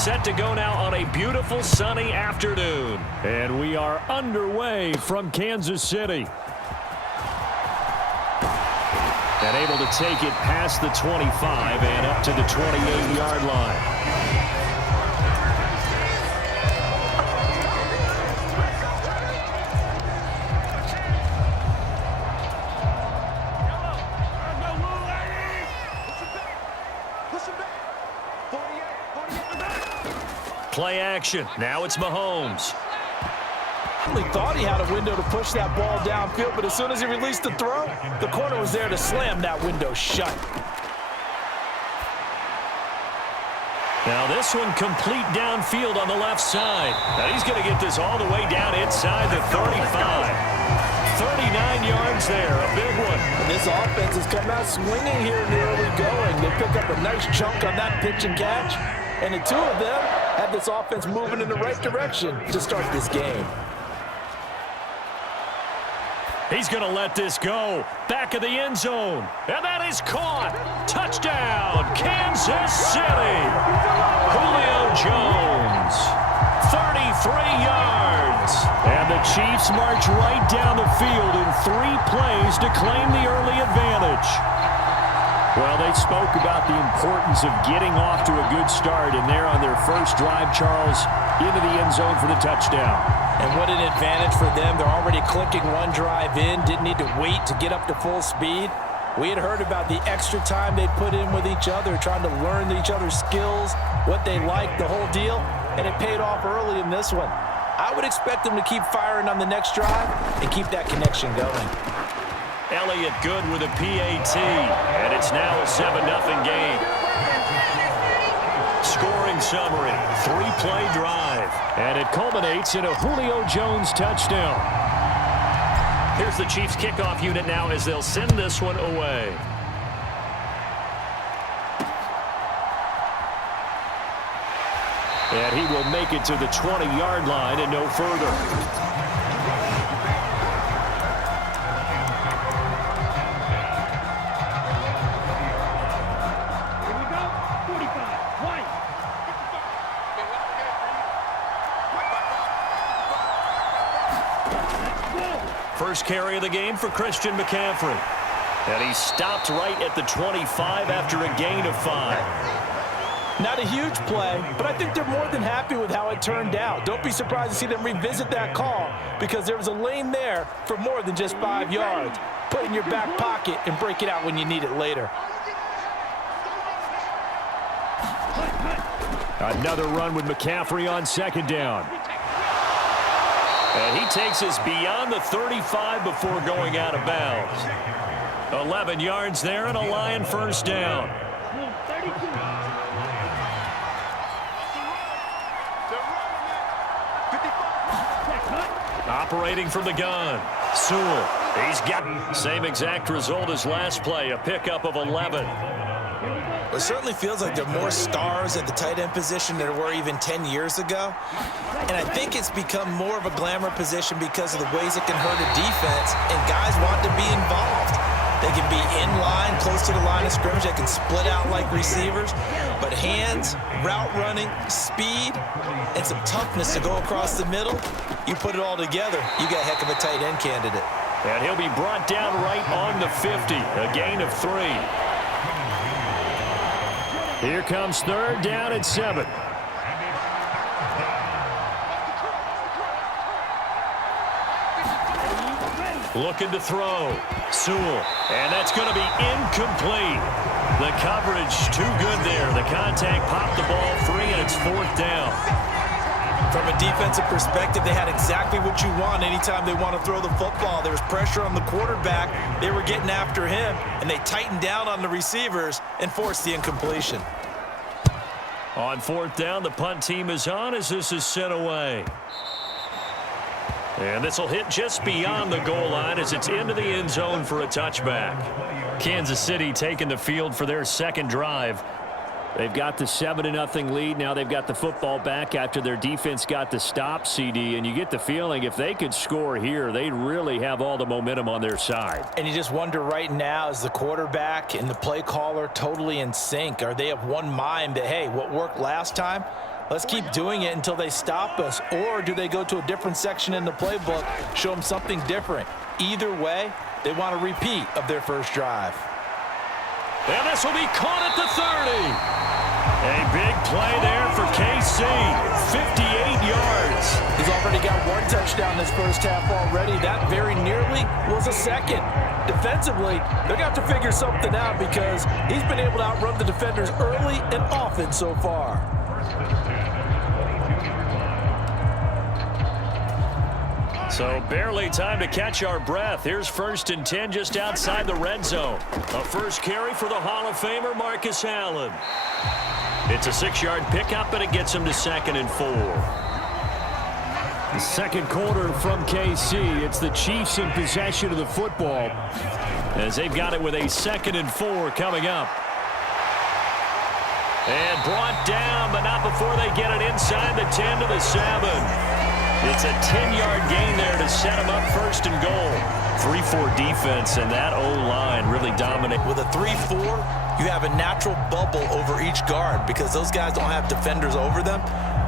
set to go now on a beautiful sunny afternoon. And we are underway from Kansas City. And able to take it past the 25 and up to the 28-yard line. Play action. Now it's Mahomes. He thought he had a window to push that ball downfield, but as soon as he released the throw, the corner was there to slam that window shut. Now this one complete downfield on the left side. Now he's going to get this all the way down inside the 35. 39 yards there, a big one. And this offense has come out swinging here in the early going. They pick up a nice chunk on that pitch and catch, and the two of them have this offense moving in the right direction to start this game. He's going to let this go. Back of the end zone. And that is caught. Touchdown, Kansas City. Julio Jones, 33 yards. And the Chiefs march right down the field in 3 plays to claim the early advantage. Well, they spoke about the importance of getting off to a good start, and they're on their first drive, Charles, into the end zone for the touchdown. And what an advantage for them. They're already clicking one drive in, didn't need to wait to get up to full speed. We had heard about the extra time they put in with each other, trying to learn each other's skills, what they like, the whole deal, and it paid off early in this one. I would expect them to keep firing on the next drive and keep that connection going. Elliott good with a PAT, and it's now a 7-0 game. Scoring summary, 3-play drive. And it culminates in a Julio Jones touchdown. Here's the Chiefs kickoff unit now as they'll send this one away. And he will make it to the 20-yard line and no further. First carry of the game for Christian McCaffrey. And he stopped right at the 25 after a gain of 5. Not a huge play, but I think they're more than happy with how it turned out. Don't be surprised to see them revisit that call because there was a lane there for more than just 5 yards. Put it in your back pocket and break it out when you need it later. Another run with McCaffrey on second down. And he takes us beyond the 35 before going out of bounds. 11 yards there and a Lion first down. Operating from the gun, Sewell. He's got same exact result as last play, a pickup of 11. It certainly feels like there are more stars at the tight end position than there were even 10 years ago. And I think it's become more of a glamour position because of the ways it can hurt a defense, and guys want to be involved. They can be in line, close to the line of scrimmage. They can split out like receivers. But hands, route running, speed, and some toughness to go across the middle, you put it all together, you got a heck of a tight end candidate. And he'll be brought down right on the 50, a gain of 3. Here comes third down and 7. Looking to throw. Sewell. And that's going to be incomplete. The coverage too good there. The contact popped the ball free, and it's 4th down. From a defensive perspective, they had exactly what you want anytime they want to throw the football. There was pressure on the quarterback. They were getting after him, and they tightened down on the receivers and forced the incompletion. On 4th down, the punt team is on as this is sent away. And this will hit just beyond the goal line as it's into the end zone for a touchback. Kansas City taking the field for their second drive. They've got the 7-0 lead. Now they've got the football back after their defense got the stop, CD. And you get the feeling if they could score here, they'd really have all the momentum on their side. And you just wonder right now, is the quarterback and the play caller totally in sync? Are they of one mind that, hey, what worked last time, let's keep doing it until they stop us, or do they go to a different section in the playbook, show them something different? Either way, they want a repeat of their first drive. And this will be caught at the 30. A big play there for KC. 58 yards. He's already got one touchdown this first half already. That very nearly was a second. Defensively, they're going to have to figure something out because he's been able to outrun the defenders early and often so far. So barely time to catch our breath. Here's 1st and 10 just outside the red zone. A first carry for the Hall of Famer Marcus Allen. It's a 6-yard pickup, and it gets him to 2nd and 4. The second quarter from KC. It's the Chiefs in possession of the football, as they've got it with a 2nd and 4 coming up. And brought down, but not before they get it inside the 10 to the 7. It's a 10-yard gain there to set them up 1st and goal. 3-4 defense, and that O-line really dominate. With a 3-4, you have a natural bubble over each guard because those guys don't have defenders over them.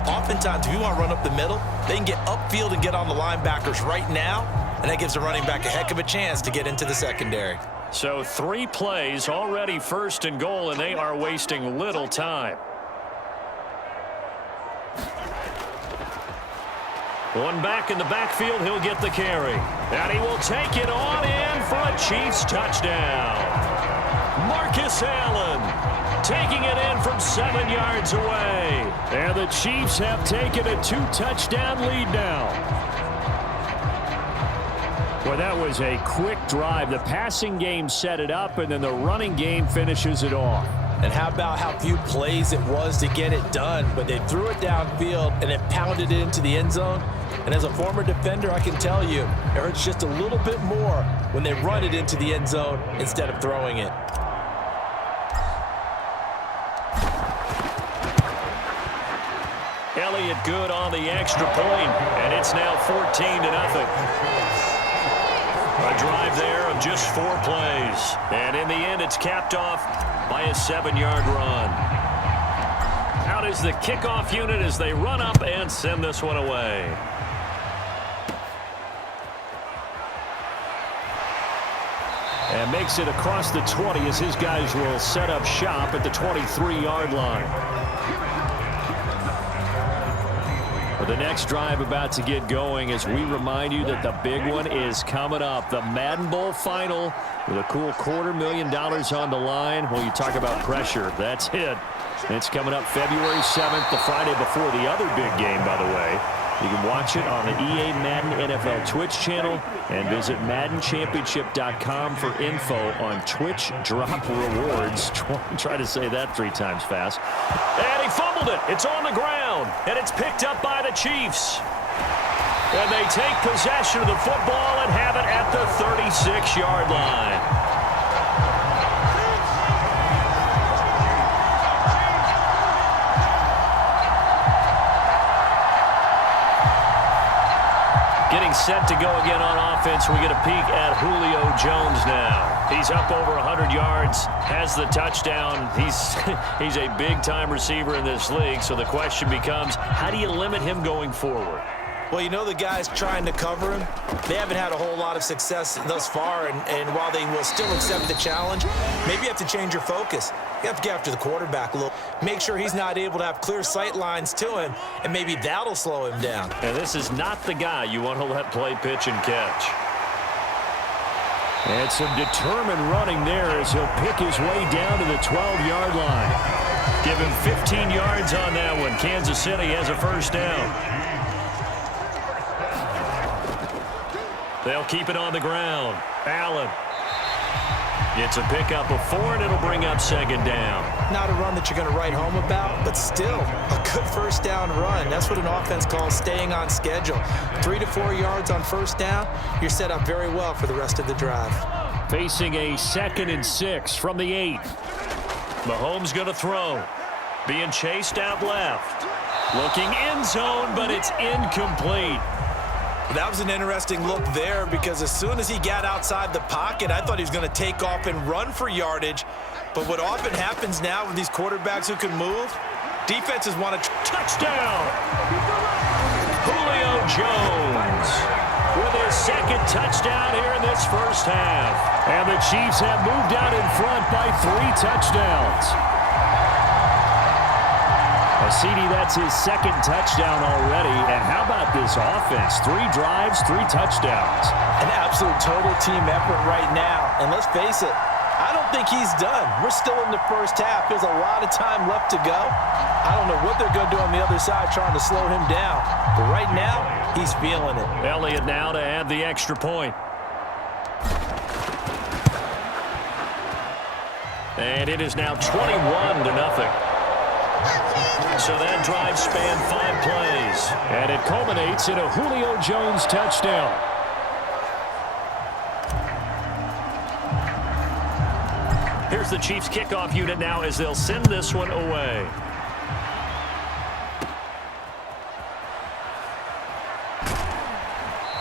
Oftentimes, if you want to run up the middle, they can get upfield and get on the linebackers right now, and that gives the running back a heck of a chance to get into the secondary. So 3 plays, already 1st and goal, and they are wasting little time. One back in the backfield, he'll get the carry. And he will take it on in for a Chiefs touchdown. Marcus Allen taking it in from 7 yards away. And the Chiefs have taken a 2-touchdown lead now. Well, that was a quick drive. The passing game set it up, and then the running game finishes it off. And how about how few plays it was to get it done, but they threw it downfield and it pounded it into the end zone. And as a former defender, I can tell you, it hurts just a little bit more when they run it into the end zone instead of throwing it. Elliott good on the extra point, and it's now 14-0. A drive there of just 4 plays. And in the end, it's capped off by a 7-yard run. Out is the kickoff unit as they run up and send this one away. And makes it across the 20 as his guys will set up shop at the 23-yard line. Well, the next drive about to get going as we remind you that the big one is coming up. The Madden Bowl final with a cool $250,000 on the line. Well, you talk about pressure. That's it. It's coming up February 7th, the Friday before the other big game, by the way. You can watch it on the EA Madden NFL Twitch channel and visit MaddenChampionship.com for info on Twitch Drop Rewards. Try to say that 3 times fast. And he fumbled it. It's on the ground, and it's picked up by the Chiefs. And they take possession of the football and have it at the 36-yard line. Getting set to go again on offense. We get a peek at Julio Jones now. He's up over 100 yards, has the touchdown. He's a big-time receiver in this league, so the question becomes, how do you limit him going forward? Well, you know the guys trying to cover him, they haven't had a whole lot of success thus far, and while they will still accept the challenge, maybe you have to change your focus. You have to get after the quarterback a little. Make sure he's not able to have clear sight lines to him, and maybe that'll slow him down. And this is not the guy you want to let play pitch and catch. And some determined running there as he'll pick his way down to the 12-yard line. Give him 15 yards on that one. Kansas City has a first down. They'll keep it on the ground. Allen gets a pickup of 4, and it'll bring up 2nd down. Not a run that you're going to write home about, but still a good first down run. That's what an offense calls staying on schedule. 3 to 4 yards on first down, you're set up very well for the rest of the drive. Facing a 2nd and 6 from the 8. Mahomes going to throw. Being chased out left. Looking end zone, but it's incomplete. That was an interesting look there because as soon as he got outside the pocket, I thought he was going to take off and run for yardage. But what often happens now with these quarterbacks who can move, defenses want to touchdown! Julio Jones with his second touchdown here in this first half. And the Chiefs have moved out in front by 3 touchdowns. CD, that's his second touchdown already. And how about this offense? 3 drives, 3 touchdowns. An absolute total team effort right now. And let's face it, I don't think he's done. We're still in the first half. There's a lot of time left to go. I don't know what they're going to do on the other side trying to slow him down. But right now, he's feeling it. Elliott now to add the extra point. And it is now 21-0. So that drive spanned 5 plays. And it culminates in a Julio Jones touchdown. Here's the Chiefs kickoff unit now as they'll send this one away.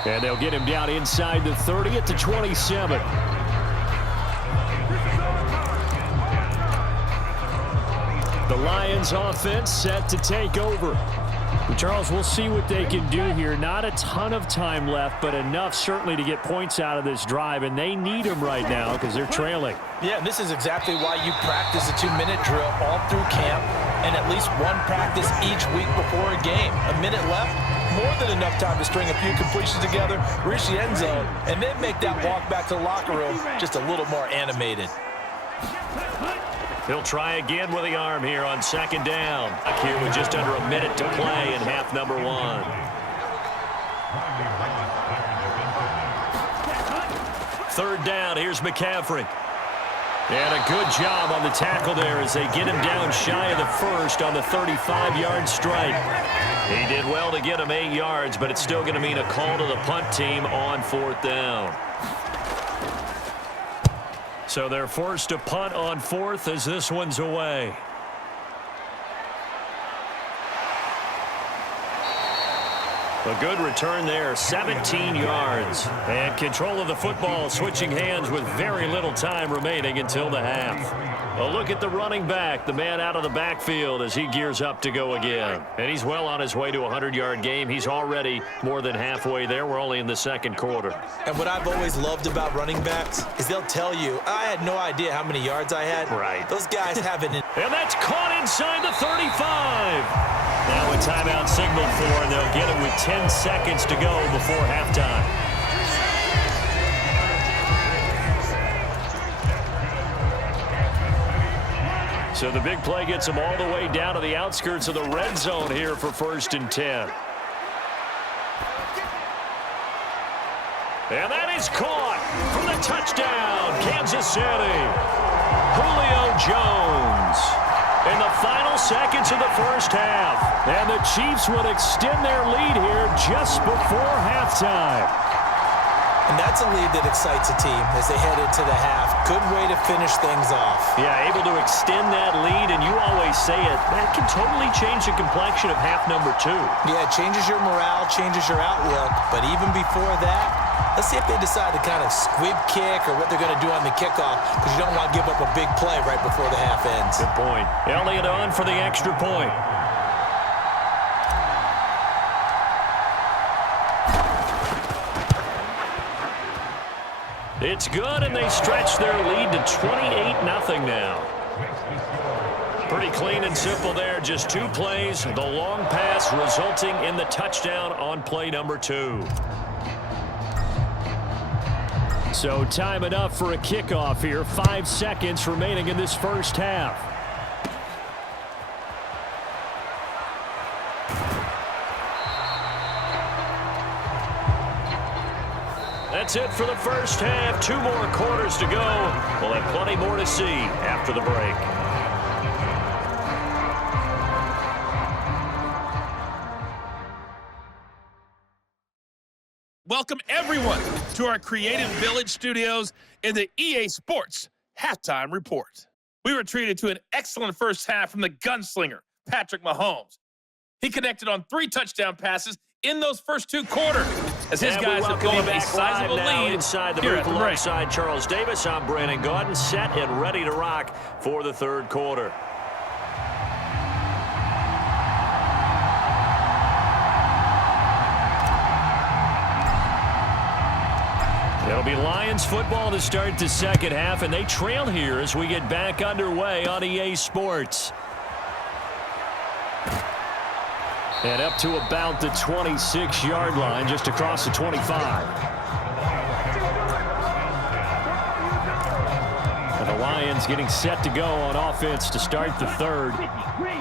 And they'll get him down inside the 30 at the 27. The Lions offense set to take over. Charles, we'll see what they can do here. Not a ton of time left, but enough certainly to get points out of this drive, and they need them right now because they're trailing. Yeah, and this is exactly why you practice a 2-minute drill all through camp and at least one practice each week before a game. A minute left, more than enough time to string a few completions together, reach the end zone, and then make that walk back to the locker room just a little more animated. He'll try again with the arm here on second down. Here with just under a minute to play in half number 1. Third down, here's McCaffrey. And a good job on the tackle there as they get him down shy of the first on the 35-yard strike. He did well to get him 8 yards, but it's still going to mean a call to the punt team on 4th down. So they're forced to punt on 4th as this one's away. A good return there, 17 yards. And control of the football switching hands with very little time remaining until the half. A look at the running back, the man out of the backfield as he gears up to go again. And he's well on his way to a 100-yard game. He's already more than halfway there. We're only in the second quarter. And what I've always loved about running backs is they'll tell you, I had no idea how many yards I had. Right. Those guys have it in. And that's caught inside the 35. Now a timeout signaled for, and they'll get it with 10 seconds to go before halftime. So the big play gets them all the way down to the outskirts of the red zone here for 1st and 10. And that is caught for the touchdown, Kansas City. Julio Jones in the final seconds of the first half. And the Chiefs would extend their lead here just before halftime. And that's a lead that excites a team as they head into the half. Good way to finish things off. Yeah, able to extend that lead, and you always say it, that can totally change the complexion of half number 2. Yeah, it changes your morale, changes your outlook. But even before that, let's see if they decide to kind of squib kick or what they're going to do on the kickoff, because you don't want to give up a big play right before the half ends. Good point. Elliott on for the extra point. It's good, and they stretch their lead to 28-0 now. Pretty clean and simple there. Just 2 plays. The long pass resulting in the touchdown on play number 2. So time enough for a kickoff here. 5 seconds remaining in this first half. That's it for the first half. 2 more quarters to go. We'll have plenty more to see after the break. Welcome, everyone, to our Creative Village studios in the EA Sports Halftime Report. We were treated to an excellent first half from the gunslinger, Patrick Mahomes. He connected on 3 touchdown passes in those first 2 quarters, as his guys have built a sizable lead inside the here booth at the break. alongside Charles Davis. I'm Brandon Gaudin, set and ready to rock for the 3rd quarter. It'll be Lions football to start the second half, and they trail here as we get back underway on EA Sports. And up to about the 26-yard line, just across the 25. And the Lions getting set to go on offense to start the third.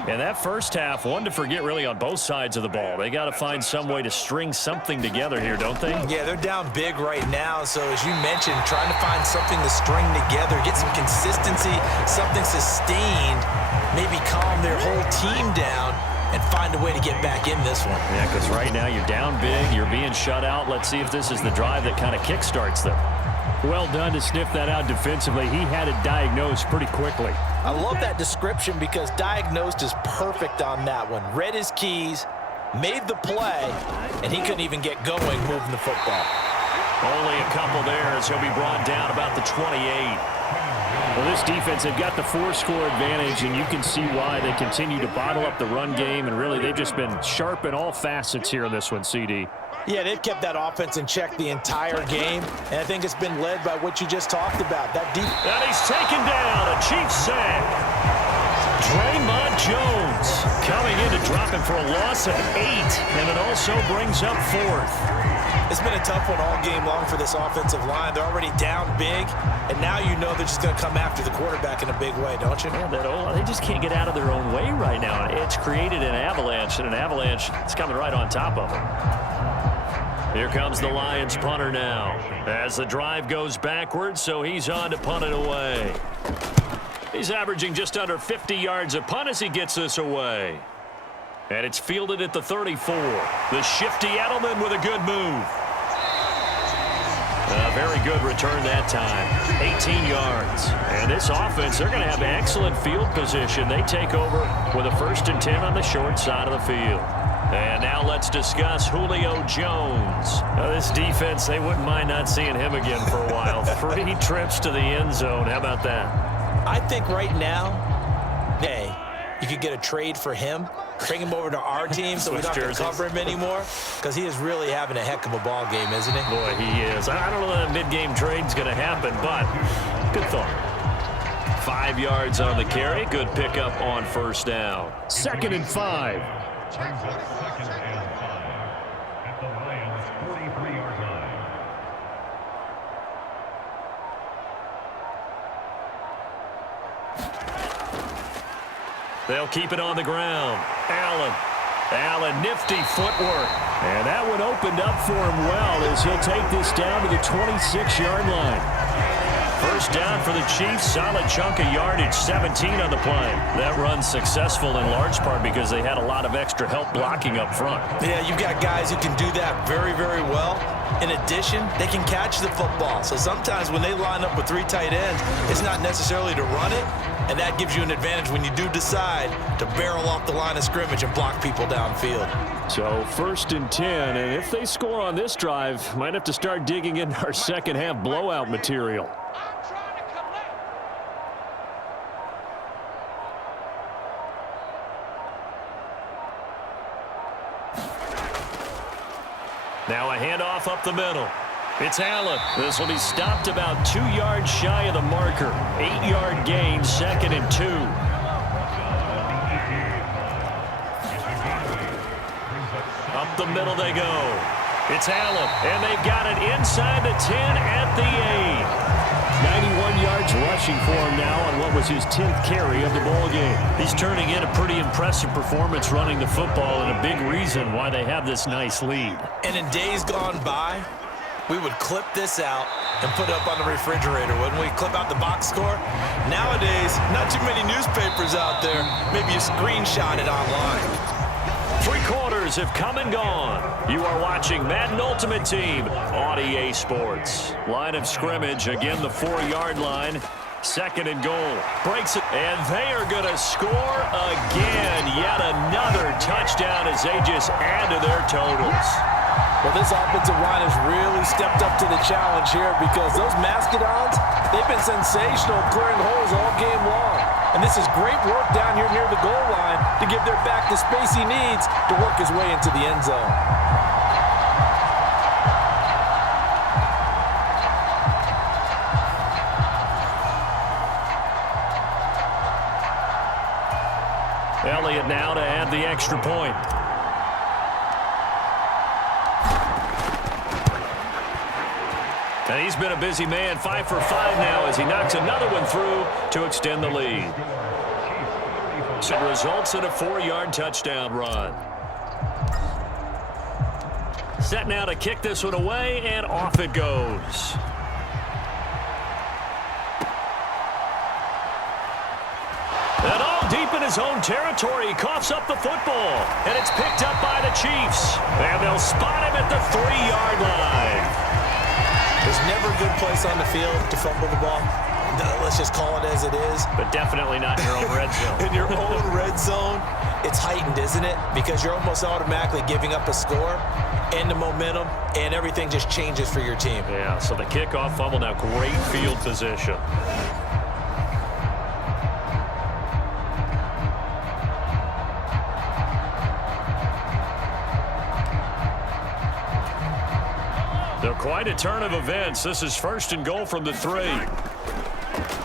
And that first half, one to forget really on both sides of the ball. They got to find some way to string something together here, don't they? Yeah, they're down big right now. So as you mentioned, trying to find something to string together, get some consistency, something sustained, maybe calm their whole team down and find a way to get back in this one. Yeah, because right now you're down big, you're being shut out. Let's see if this is the drive that kind of kickstarts them. Well done to sniff that out defensively. He had it diagnosed pretty quickly. I love that description because diagnosed is perfect on that one. Read his keys, made the play, and he couldn't even get going moving the football. Only a couple there as he'll be brought down about the 28. Well, this defense, they've got the 4-score advantage, and you can see why they continue to bottle up the run game, and really they've just been sharp in all facets here in this one, CD. Yeah, they've kept that offense in check the entire game, and I think it's been led by what you just talked about. That deep. And he's taken down, a Chiefs sack. Draymond Jones coming in to drop him for a loss of 8, and it also brings up 4th. It's been a tough one all game long for this offensive line. They're already down big, and now you know they're just going to come after the quarterback in a big way, don't you? Yeah, they just can't get out of their own way right now. It's created an avalanche, and an avalanche is coming right on top of them. Here comes the Lions punter now as the drive goes backwards, so he's on to punt it away. He's averaging just under 50 yards a punt as he gets this away. And it's fielded at the 34. The shifty Edelman with a good move. A very good return that time. 18 yards. And this offense, they're going to have excellent field position. They take over with a 1st and 10 on the short side of the field. And now let's discuss Julio Jones. Now this defense, they wouldn't mind not seeing him again for a while. 3 trips to the end zone. How about that? I think right now, hey, you could get a trade for him, bring him over to our team so we don't have to cover him anymore, because he is really having a heck of a ball game, isn't he? Boy, he is. I don't know that mid-game trade's going to happen, but good thought. 5 yards on the carry. Good pickup on 1st down. 2nd and 5. At the Lions' 43-yard line. They'll keep it on the ground. Allen, nifty footwork. And that one opened up for him well as he'll take this down to the 26-yard line. 1st down for the Chiefs. Solid chunk of yardage, 17 on the play. That run's successful in large part because they had a lot of extra help blocking up front. Yeah, you've got guys who can do that very, very well. In addition, they can catch the football. So sometimes when they line up with 3 tight ends, it's not necessarily to run it, and that gives you an advantage when you do decide to barrel off the line of scrimmage and block people downfield. So 1st and 10, and if they score on this drive, might have to start digging into our second half blowout material. Now a handoff up the middle. It's Allen. This will be stopped about 2 yards shy of the marker. 8-yard gain, 2nd and 2. Up the middle they go. It's Allen, and they've got it inside the 10 at the 8. 91 yards rushing for him now on what was his 10th carry of the ball game. He's turning in a pretty impressive performance running the football, and a big reason why they have this nice lead. And in days gone by, we would clip this out and put it up on the refrigerator, wouldn't we? Clip out the box score. Nowadays, not too many newspapers out there. Maybe you screenshot it online. 3 quarters have come and gone. You are watching Madden Ultimate Team on EA Sports. Line of scrimmage, again the 4-yard line. 2nd and goal. Breaks it, and they are going to score again. Yet another touchdown as they just add to their totals. Well, this offensive line has really stepped up to the challenge here because those Mastodons, they've been sensational clearing holes all game long. And this is great work down here near the goal line to give their back the space he needs to work his way into the end zone. Elliott now to add the extra point. And he's been a busy man, 5 for 5 now as he knocks another one through to extend the lead. So it results in a 4-yard touchdown run. Set now to kick this one away, and off it goes. And all deep in his own territory, he coughs up the football. And it's picked up by the Chiefs. And they'll spot him at the 3-yard line. There's never a good place on the field to fumble the ball. Let's just call it as it is. But definitely not in your own red zone. In your own red zone, it's heightened, isn't it? Because you're almost automatically giving up a score and the momentum, and everything just changes for your team. Yeah, so the kickoff fumble now, great field position. They're quite a turn of events. This is 1st and goal from the 3.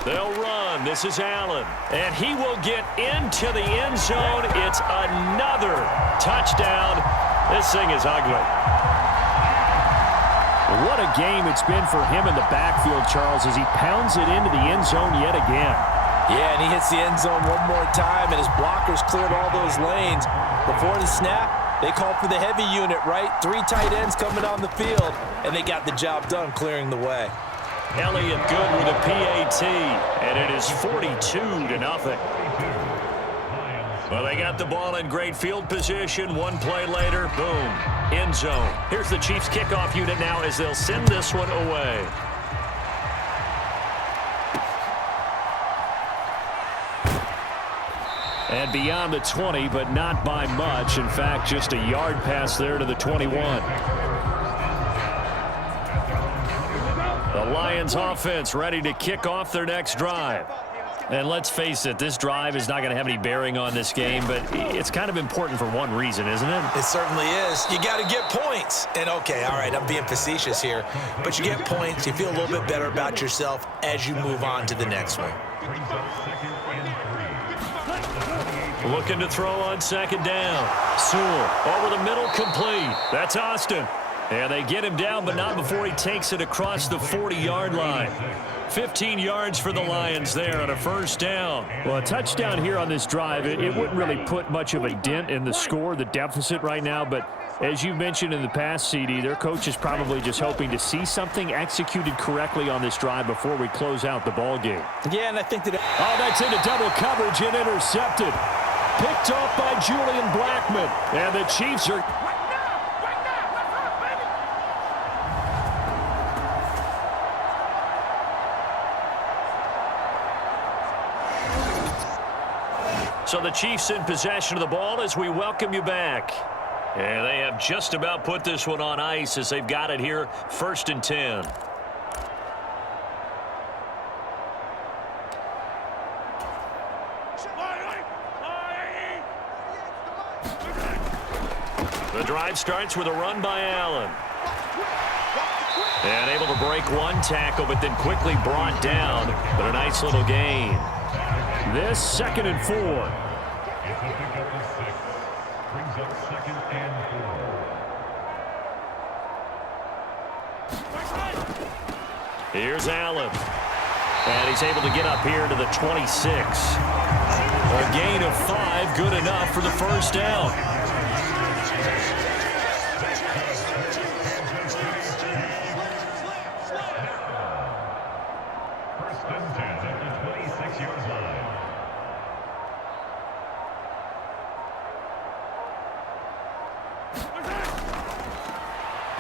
They'll run. This is Allen. And he will get into the end zone. It's another touchdown. This thing is ugly. What a game it's been for him in the backfield, Charles, as he pounds it into the end zone yet again. Yeah, and he hits the end zone one more time, and his blockers cleared all those lanes. Before the snap, they called for the heavy unit, right? 3 tight ends coming on the field, and they got the job done clearing the way. Elliott good with a PAT, and it is 42-0. Well, they got the ball in great field position. One play later, boom, end zone. Here's the Chiefs kickoff unit now as they'll send this one away. And beyond the 20, but not by much. In fact, just a yard pass there to the 21. The Lions offense ready to kick off their next drive. And let's face it, this drive is not going to have any bearing on this game, but it's kind of important for one reason, isn't it? It certainly is. You got to get points. And, okay, all right, I'm being facetious here. But you get points, you feel a little bit better about yourself as you move on to the next one. Looking to throw on 2nd down. Sewell over the middle, complete. That's Austin. And they get him down, but not before he takes it across the 40-yard line. 15 yards for the Lions there on a 1st down. Well, a touchdown here on this drive, it wouldn't really put much of a dent in the score, the deficit right now, but as you mentioned in the past, CD, their coach is probably just hoping to see something executed correctly on this drive before we close out the ball game. Yeah, and I think that... Oh, that's into double coverage and intercepted. Picked off by Julian Blackmon. And the Chiefs are... So the Chiefs in possession of the ball as we welcome you back. And they have just about put this one on ice as they've got it here, 1st and 10. The drive starts with a run by Allen. And able to break one tackle, but then quickly brought down. But a nice little gain. This 2nd and 4. Brings up 2nd and 4. Here's Allen. And he's able to get up here to the 26. A gain of 5, good enough for the 1st down.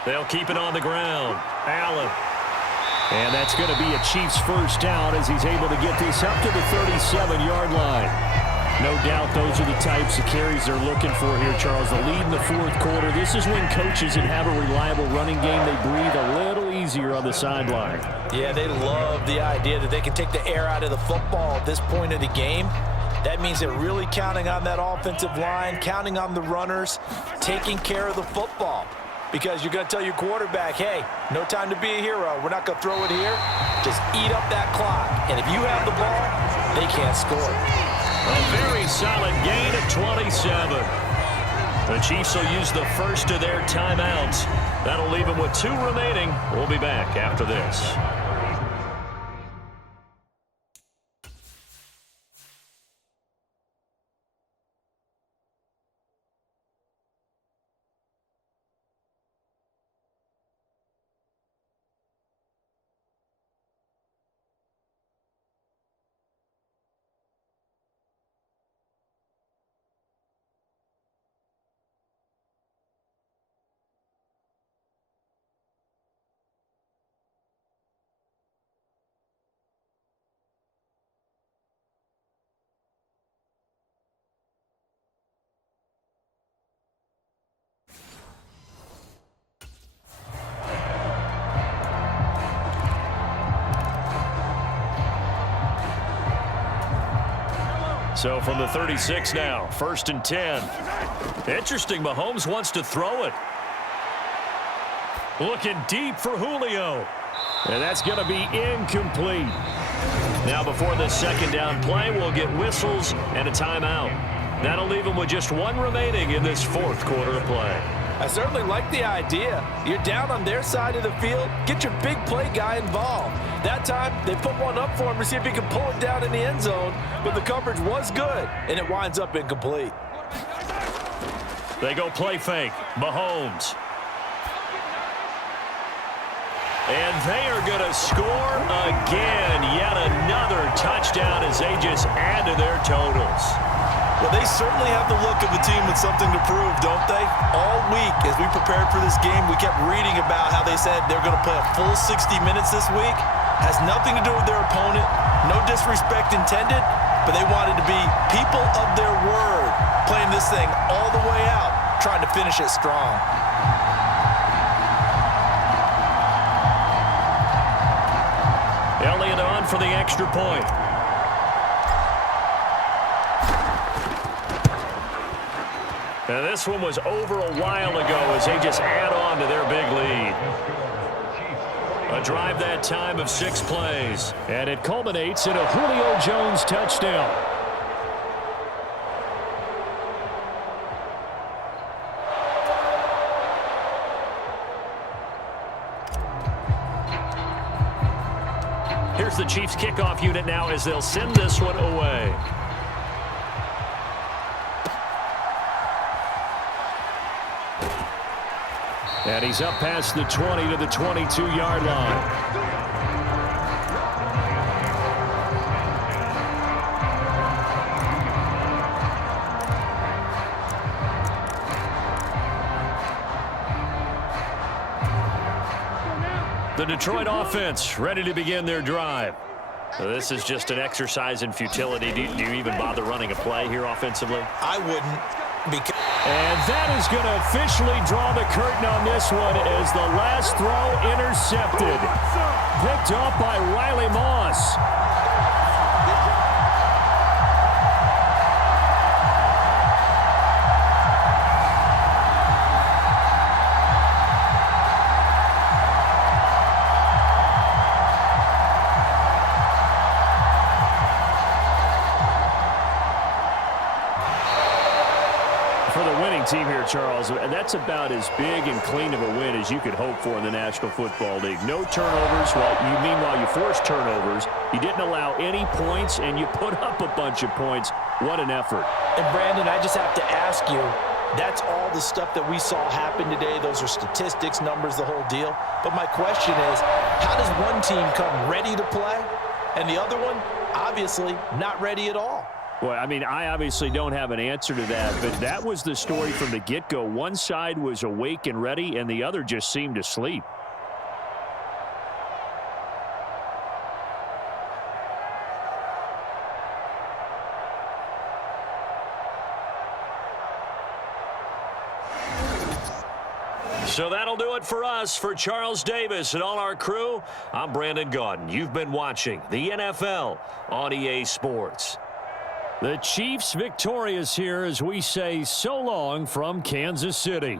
They'll keep it on the ground. Allen. And that's going to be a Chiefs 1st down as he's able to get this up to the 37-yard line. No doubt those are the types of carries they're looking for here, Charles. The lead in the 4th quarter. This is when coaches that have a reliable running game, they breathe a little easier on the sideline. Yeah, they love the idea that they can take the air out of the football at this point of the game. That means they're really counting on that offensive line, counting on the runners, taking care of the football. Because you're going to tell your quarterback, hey, no time to be a hero. We're not going to throw it here. Just eat up that clock. And if you have the ball, they can't score. A very solid gain of 27. The Chiefs will use the first of their timeouts. That'll leave them with 2 remaining. We'll be back after this. So from the 36 now, 1st and 10. Interesting, Mahomes wants to throw it. Looking deep for Julio. And that's going to be incomplete. Now before the second down play, we'll get whistles and a timeout. That'll leave them with just 1 remaining in this 4th quarter of play. I certainly like the idea. You're down on their side of the field. Get your big play guy involved. That time, they put one up for him to see if he can pull it down in the end zone, but the coverage was good, and it winds up incomplete. They go play fake. Mahomes. And they are going to score again. Yet another touchdown as they just add to their totals. Well, they certainly have the look of a team with something to prove, don't they? All week, as we prepared for this game, we kept reading about how they said they're going to play a full 60 minutes this week. Has nothing to do with their opponent. No disrespect intended, but they wanted to be people of their word, playing this thing all the way out, trying to finish it strong. Elliott on for the extra point. And this one was over a while ago as they just add on to their big lead. A drive that time of 6 plays. And it culminates in a Julio Jones touchdown. Here's the Chiefs kickoff unit now as they'll send this one away. And he's up past the 20 to the 22-yard line. The Detroit offense ready to begin their drive. So this is just an exercise in futility. Do you even bother running a play here offensively? I wouldn't. And that is going to officially draw the curtain on this one as the last throw intercepted. Picked off by Riley Moss. Team here, Charles, and that's about as big and clean of a win as you could hope for in the National Football League. No turnovers. Meanwhile, you forced turnovers. You didn't allow any points, and you put up a bunch of points. What an effort. And, Brandon, I just have to ask you, that's all the stuff that we saw happen today. Those are statistics, numbers, the whole deal. But my question is, how does one team come ready to play, and the other one, obviously, not ready at all? Well, I mean, I obviously don't have an answer to that, but that was the story from the get-go. One side was awake and ready, and the other just seemed asleep. So that'll do it for us. For Charles Davis and all our crew, I'm Brandon Gaudin. You've been watching the NFL on EA Sports. The Chiefs victorious here as we say so long from Kansas City.